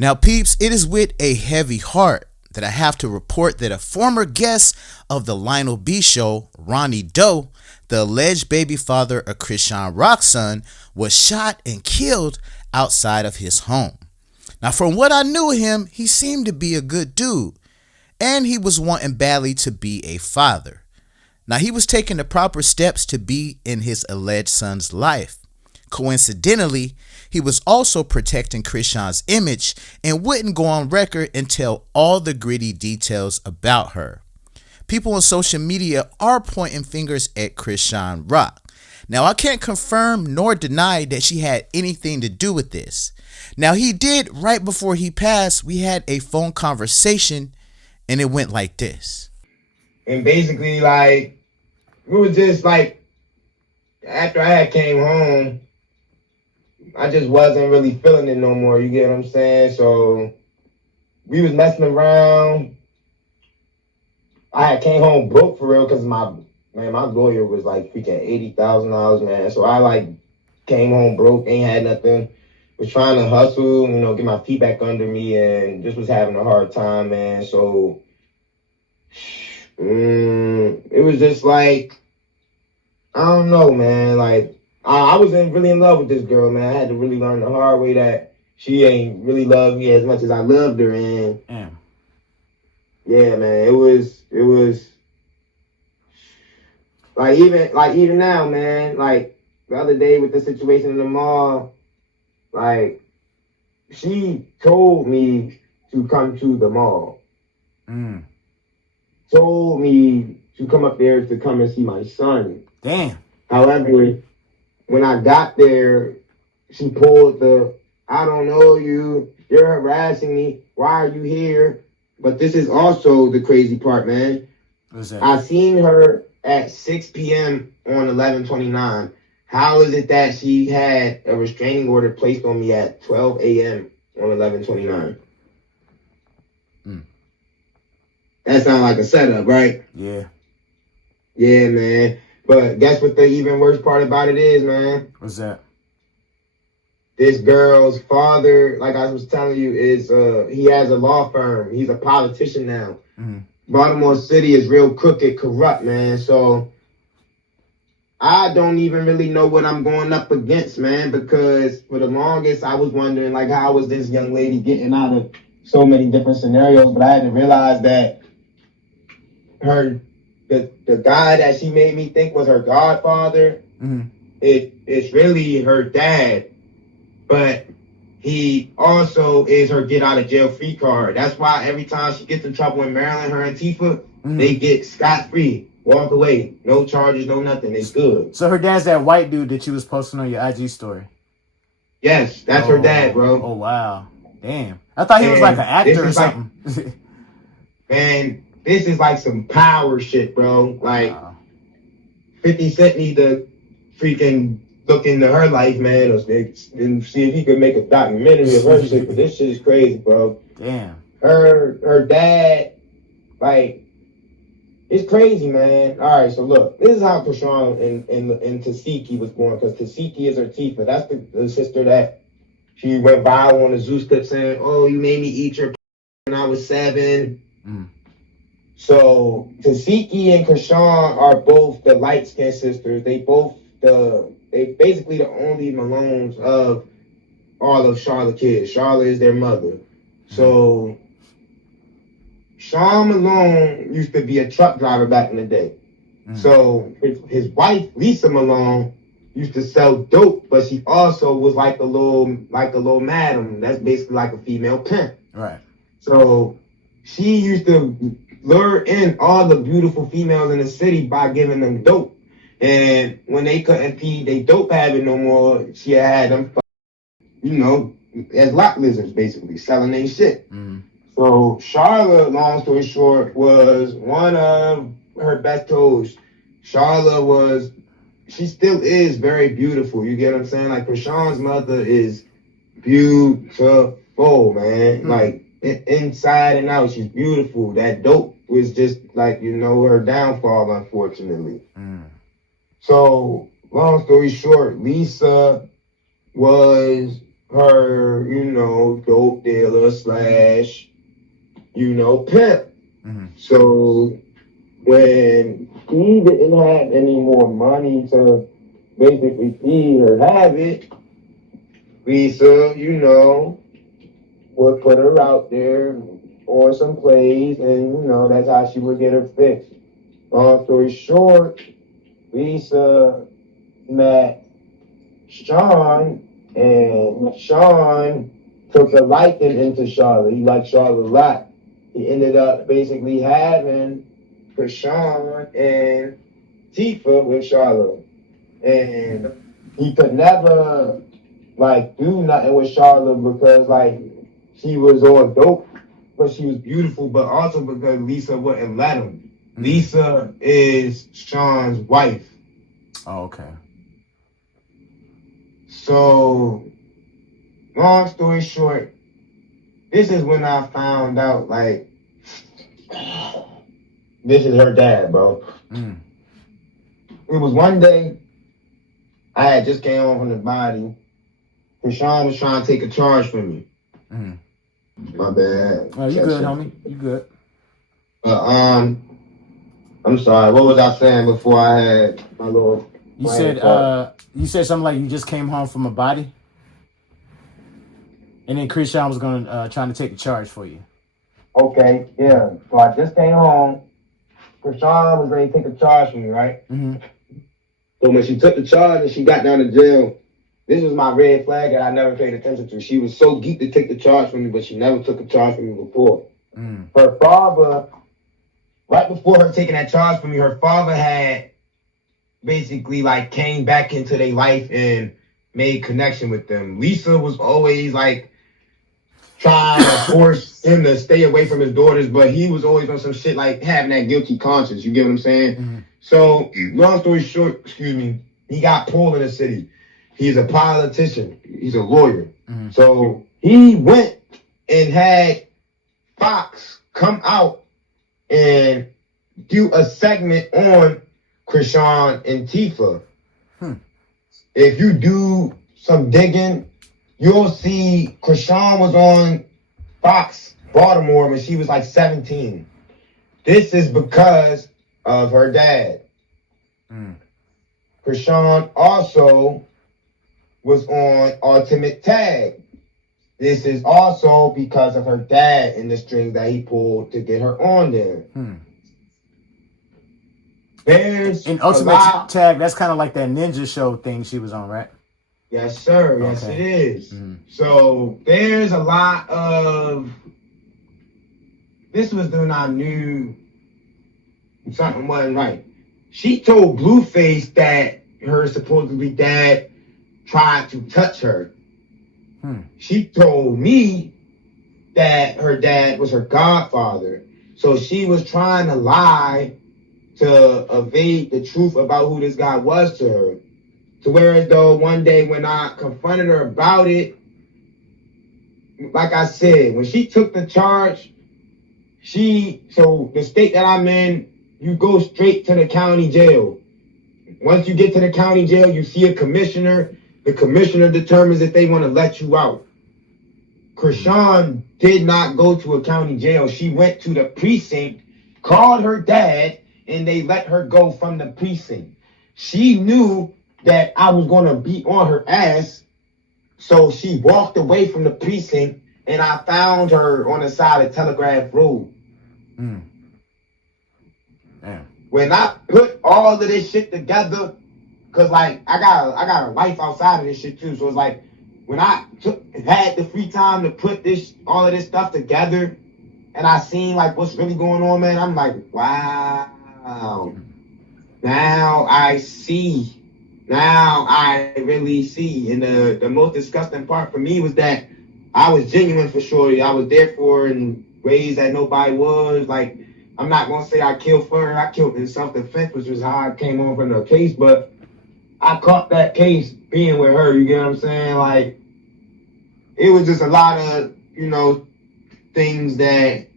Now, peeps, it is with a heavy heart that I have to report that a former guest of the Lionel B show, Ronny Doe, the alleged baby father of Chrisean Rock's son, was shot and killed outside of his home. Now, from what I knew of him, he seemed to be a good dude, and he was wanting badly to be a father. Now, he was taking the proper steps to be in his alleged son's life. Coincidentally, he was also protecting Chrisean's image and wouldn't go on record and tell all the gritty details about her. People on social media are pointing fingers at Chrisean Rock. Now, I can't confirm nor deny that she had anything to do with this. Now, he did, right before he passed, we had a phone conversation and it went like this. And basically, like, we were just like, after I had came home, I just wasn't really feeling it no more. You get what I'm saying? So we was messing around. I had came home broke for real because my lawyer was like freaking $80,000, man. So I like came home broke, ain't had nothing. Was trying to hustle, get my feet back under me, and just was having a hard time, man. So it was just like, I don't know, man. Like, I was really in love with this girl, man. I had to really learn the hard way that she ain't really loved me as much as I loved her. And yeah, man, it was like even now, man. Like the other day with the situation in the mall, like she told me to come to the mall. Told me to come up there to come and see my son. Damn. However, when I got there, she pulled I don't know you, you're harassing me, why are you here? But this is also the crazy part, man. What's that? I seen her at 6 p.m. on 11/29. How is it that she had a restraining order placed on me at 12 a.m. on 11/29? That sounds like a setup, right? Yeah. Yeah, man. But guess what the even worst part about it is, man? What's that? This girl's father, like I was telling you, is he has a law firm. He's a politician now. Baltimore City is real crooked, corrupt, man. So I don't even really know what I'm going up against, man, because for the longest I was wondering, like, how was this young lady getting out of so many different scenarios? But I had to realize that the guy that she made me think was her godfather, it's really her dad. But he also is her get out of jail free card. That's why every time she gets in trouble in Maryland, her and Tifa, they get scot-free. Walk away. No charges, no nothing. It's good. So her dad's that white dude that you was posting on your IG story? Yes, that's her dad, bro. Oh, wow. Damn. I thought he was like an actor or something. Man, this is like some power shit, bro. Like, 50 Cent need to freaking look into her life, man, and see if he could make a documentary of her shit. But this shit is crazy, bro. Damn. Her dad, like, it's crazy, man. All right, so look, this is how Chrisean and Tasiki was born, because Tasiki is her Tifa. That's the sister that she went viral on the Zeus clip saying, "Oh, you made me eat your when I was 7." So Tasiki and Chrisean are both the light-skinned sisters. They basically the only Malones of all of Charlotte kids. Charlotte is their mother. So Sean Malone used to be a truck driver back in the day. So his wife, Lisa Malone, used to sell dope, but she also was like a little madam. That's basically like a female pimp. Right. So she used to lure in all the beautiful females in the city by giving them dope. And when they couldn't feed they dope habit no more, she had them, as lot lizards, basically, selling their shit. So Charlotte, long story short, was one of her best hoes. Charlotte she still is very beautiful. You get what I'm saying? Like, Chrisean's mother is beautiful, man. Like, inside and out, she's beautiful. That dope was just like, her downfall, unfortunately. So, long story short, Lisa was her, dope dealer slash, pimp. Mm-hmm. So when he didn't have any more money to basically feed her habit, Lisa, would put her out there on some plays, and that's how she would get her fix. Long story short, Lisa met Sean, and Sean took a liking into Charlotte. He liked Charlotte a lot. He ended up basically having Chrisean and Tifa with Charlotte. And he could never do nothing with Charlotte because she was all dope, but she was beautiful, but also because Lisa wouldn't let him. Mm-hmm. Lisa is Sean's wife. Oh, okay. So, long story short, this is when I found out, this is her dad, bro. Mm. It was one day, I had just came home from the body. Chrisean was trying to take a charge from me. Mm. My bad. Oh, you good, homie. You good. I'm sorry. What was I saying before I had my little... You said something like you just came home from a body? And then Chrisean was trying to take the charge for you. Okay, yeah. So I just came home. Chrisean was ready to take a charge from me, right? Mm-hmm. So when she took the charge and she got down to jail, this was my red flag that I never paid attention to. She was so geeked to take the charge from me, but she never took a charge from me before. Mm. Her father, right before her taking that charge from me, her father had basically came back into their life and made connection with them. Lisa was always trying to force him to stay away from his daughters, but he was always on some shit having that guilty conscience. You get what I'm saying? Mm-hmm. So, long story short, he got pulled in the city. He's a politician. He's a lawyer. Mm-hmm. So he went and had Fox come out and do a segment on Chrisean and Tifa. If you do some digging, you'll see Chrisean was on Fox Baltimore when she was 17. This is because of her dad. Chrisean also was on Ultimate Tag. This is also because of her dad and the strings that he pulled to get her on there. There's in Ultimate Tag, that's kind of like that ninja show thing she was on, right? Yes, sir. Yes, okay. It is. So there's a lot of... This was when I knew something wasn't right. She told Blueface that her supposedly dad tried to touch her. She told me that her dad was her godfather. So she was trying to lie to evade the truth about who this guy was to her. To whereas though one day when I confronted her about it, like I said, when she took the charge, so the state that I'm in, you go straight to the county jail. Once you get to the county jail, you see a commissioner. The commissioner determines if they want to let you out. Chrisean did not go to a county jail. She went to the precinct, called her dad, and they let her go from the precinct. She knew that I was going to be on her ass, so she walked away from the precinct, and I found her on the side of Telegraph Road. When I put all of this shit together, cause I got a life outside of this shit too. So it's when I had the free time to put all of this stuff together, and I seen what's really going on, man. I'm wow. Now I see. Now I really see. And the most disgusting part for me was that I was genuine for Shorty. I was there for her in ways that nobody was. I'm not gonna say I killed for her. I killed in self-defense, which was how I came on from the case, but I caught that case being with her, you get what I'm saying? It was just a lot of, things that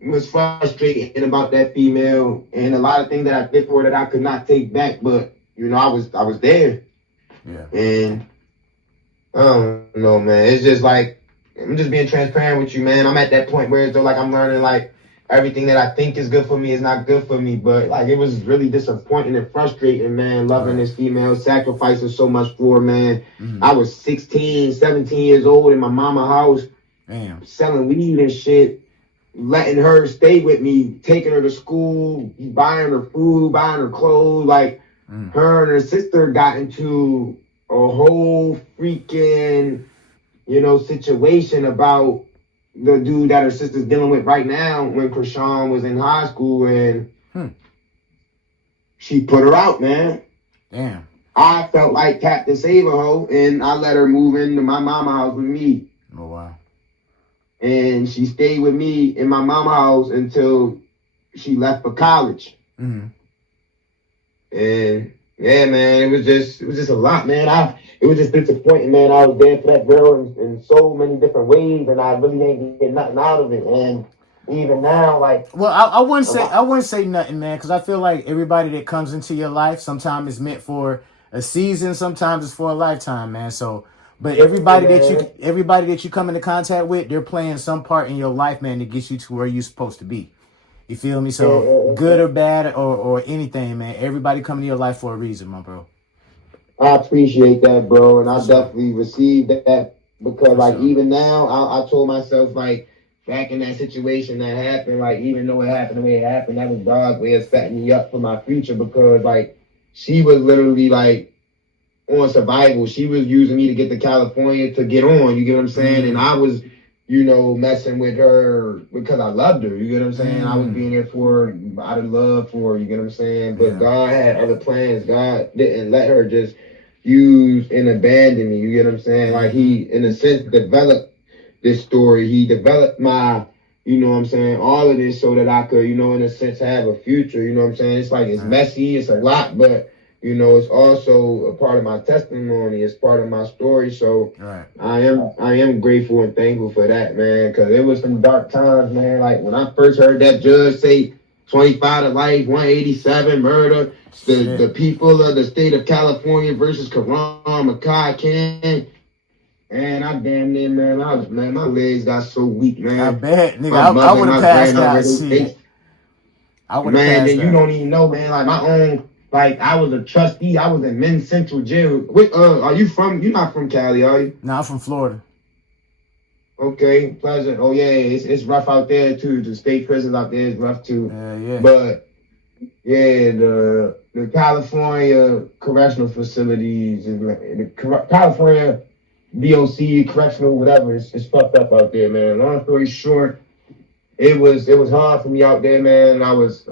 was frustrating about that female, and a lot of things that I did for her that I could not take back, but, I was there. Yeah. And I don't know, man. It's just like I'm just being transparent with you, man. I'm at that point where it's though like I'm learning like everything that I think is good for me is not good for me. But like it was really disappointing and frustrating, man, loving Right. this female, sacrificing so much for her, man. Mm-hmm. I was 16, 17 years old in my mama house, Damn. selling weed and shit, letting her stay with me, taking her to school, buying her food, buying her clothes. Like Mm. her and her sister got into a whole freaking, situation about the dude that her sister's dealing with right now when Chrisean was in high school, and she put her out, man. Damn. I felt like Captain Save-A-Ho, and I let her move into my mama house with me. Oh, wow. And she stayed with me in my mama house until she left for college. Mm-hmm. And yeah, man, it was just a lot, man. It was just disappointing, man. I was there for that girl in so many different ways, and I really ain't getting nothing out of it. And even now, like, Well, I wouldn't say nothing, man, because I feel like everybody that comes into your life sometimes is meant for a season, sometimes it's for a lifetime, man. So, but man, everybody that you come into contact with, they're playing some part in your life, man, to get you to where you're supposed to be. You feel me? So, good or bad or anything, man. Everybody come into your life for a reason, my bro. I appreciate that, bro, and For I sure. definitely received that because, For like, sure. even now, I told myself, like, back in that situation that happened, like, even though it happened the way it happened, that was God's way of setting me up for my future because, like, she was literally like on survival. She was using me to get to California to get on. You get what I'm saying? And I was, messing with her because I loved her. You get what I'm saying? I was being there for her out of love for her. You get what I'm saying? But Yeah. God had other plans. God didn't let her just use and abandon me. You get what I'm saying? Like he, in a sense, developed this story. He developed my, what I'm saying, all of this so that I could, in a sense, have a future. You know what I'm saying? It's like it's Right. messy, it's a lot, but it's also a part of my testimony. It's part of my story. So Right. I am grateful and thankful for that, man. Because it was some dark times, man. Like when I first heard that judge say 25 to life, 187 murder, the Shit. people of the state of California versus Karan Makai Khan. Man, I damn near, man, my legs got so weak, I man. bet, My nigga. I mother and would have my passed out. grandmother, Shit. I would have man, passed then you out. don't even know, man. Like my own, like I was a trustee. I was in Men's Central Jail. Wait, are you from? You're not from Cali, are you? No, I'm from Florida. Okay, pleasure. Oh yeah, it's rough out there too. The state prisons out there is rough too. Yeah. But yeah, the California correctional facilities, the California DOC correctional whatever, it's fucked up out there, man. Long story short, it was hard for me out there, man. I was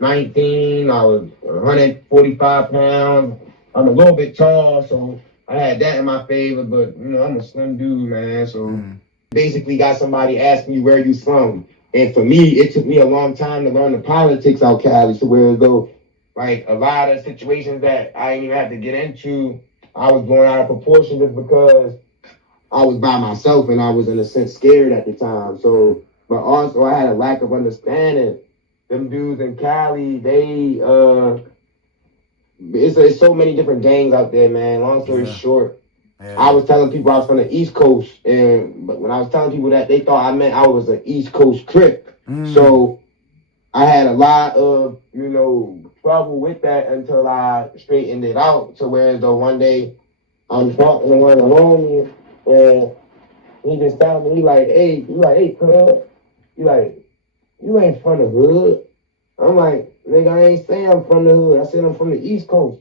19. I was 145 pounds. I'm a little bit tall, so I had that in my favor. But I'm a slim dude, man. So Mm. basically, got somebody asking me where you from, and for me, it took me a long time to learn the politics out Cali. So where though, like a lot of situations that I didn't even have to get into, I was blown out of proportion just because I was by myself and I was in a sense scared at the time. So, but also I had a lack of understanding. Them dudes in Cali, it's so many different gangs out there, man. Long story Yeah. short, I Yeah. was telling people I was from the East Coast, but when I was telling people that, they thought I meant I was an East Coast Crip. Mm. So I had a lot of trouble with that until I straightened it out. To where though one day I'm talking to one of the homies and he just telling me, he like, hey, cuz, he like, you ain't from the hood. I'm like, nigga, I ain't saying I'm from the hood. I said I'm from the East Coast.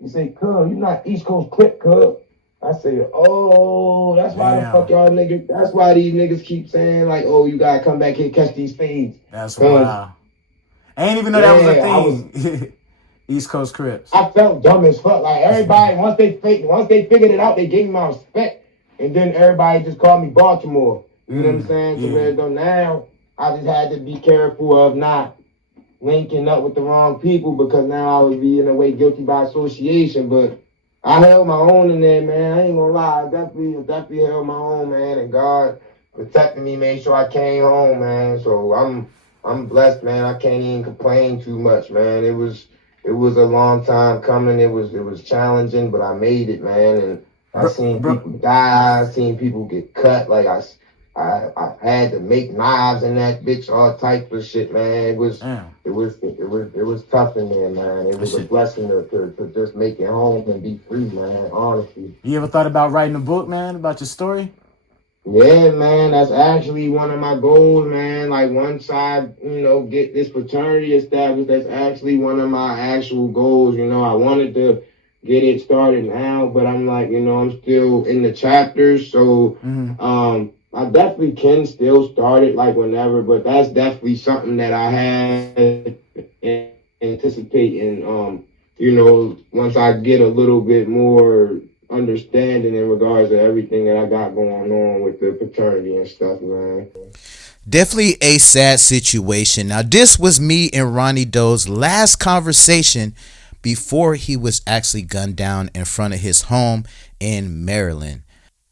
He said, cuz, you not East Coast quick, cuz. I said, oh, that's why the fuck Damn. y'all niggas, that's why these niggas keep saying, like, oh, you gotta come back here, catch these fades. That's Cause, wild. I ain't even know that was a yeah, thing. East Coast Crips. I felt dumb as fuck. Like, everybody, once they figured it out, they gave me my respect. And then everybody just called me Baltimore. You know what I'm saying? So Yeah. where though now, I just had to be careful of not linking up with the wrong people because now I would be in a way guilty by association. But I held my own in there, man. I ain't gonna lie. I definitely held my own, man. And God protected me, made sure I came home, man. So I'm blessed, man. I can't even complain too much, man. It was a long time coming. It was challenging, but I made it, man. And I seen people die. I seen people get cut. Like I had to make knives and that bitch, all types of shit, man. It was tough in there, man. It was a blessing to just make it home and be free, man. Honestly. You ever thought about writing a book, man, about your story? Yeah, man, that's actually one of my goals, man. Like once I, get this fraternity established, that's actually one of my actual goals. I wanted to get it started now, but I'm like, I'm still in the chapters, so I definitely can still start it like whenever, but that's definitely something that I had anticipating. Once I get a little bit more understanding in regards to everything that I got going on with the fraternity and stuff, man. Definitely a sad situation. Now, this was me and Ronnie Doe's last conversation before he was actually gunned down in front of his home in Maryland.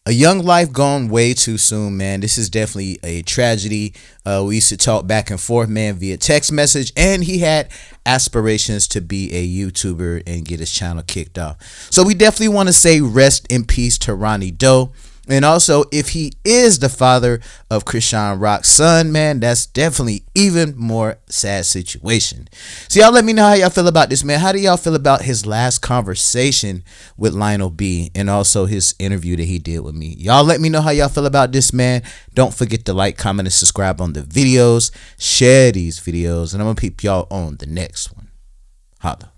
A young life gone way too soon, man. This is definitely a tragedy. We used to talk back and forth, man, via text message, and he had aspirations to be a YouTuber and get his channel kicked off. So we definitely want to say rest in peace to Ronnie Doe. And also, if he is the father of Chrisean Rock's son, man, that's definitely even more sad situation. So y'all let me know how y'all feel about this, man. How do y'all feel about his last conversation with Lionel B and also his interview that he did with me? Y'all let me know how y'all feel about this, man. Don't forget to like, comment, and subscribe on the videos. Share these videos, and I'm going to peep y'all on the next one. Holla.